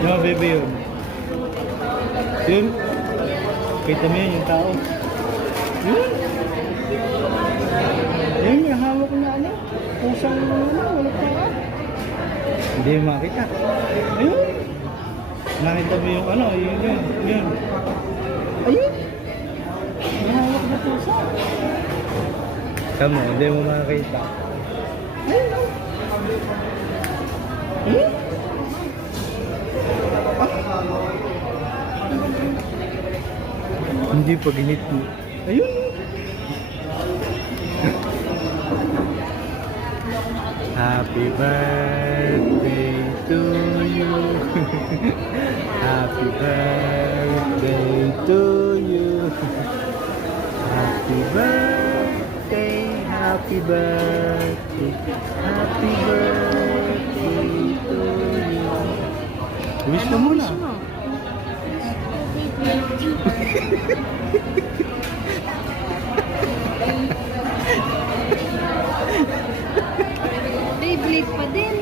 No, baby yun. Yun. Kita mo yun, yung tao. Yun. Yun, yung hawak na ano. Pusang wala pa ka. Hindi makita. Ayun. Nakita mo yung ano, yun. Ayun. Yung hawak na pusa. Tama, hindi mo makita. Ayun. Ayun. Hindi pa ginit mo. Ayun. Happy birthday to you. Happy birthday to you. Happy birthday, happy birthday, happy birthday to you. Wish ka muna. Beyblade pa din.